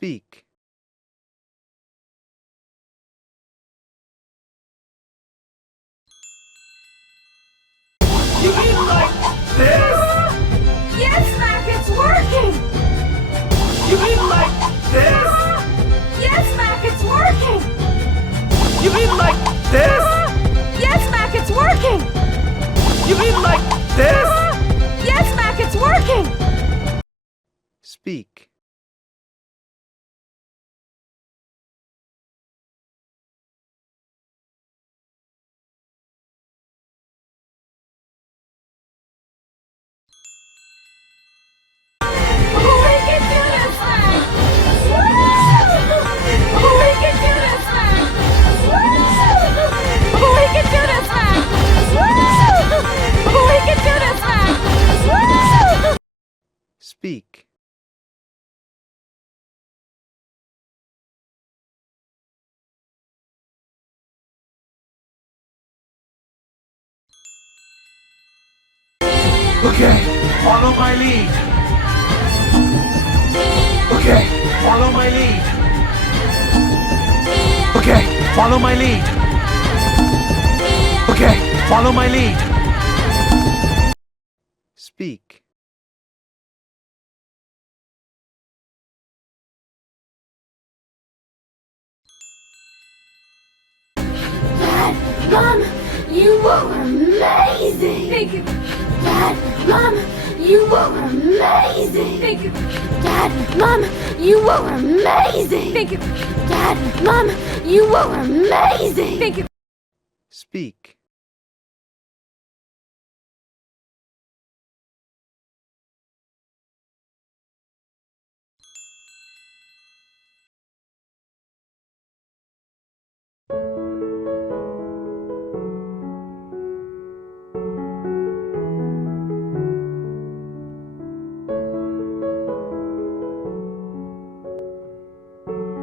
Speak. You mean like this? Yes, Mack, it's working! You mean like this? Yes, Mack, it's working! You mean like this? Yes, Mack, it's working! You mean like this? Yes, Mack, it's working! Speak. We can do this, Mack! Woo! We can do this, Mack! Woo! We can do this, Mack! Woo! We can do this, Mack! Woo! Speak. Okay, follow my lead. Okay, follow my lead. Okay, follow my lead. Okay, follow my lead. Speak. Dad, Mom, you were amazing! Thank you. Dad, Mom, you were amazing! Thank you. Dad, Mom, you were amazing! Thank you. Dad, Mom, you were amazing! Thank you. Speak.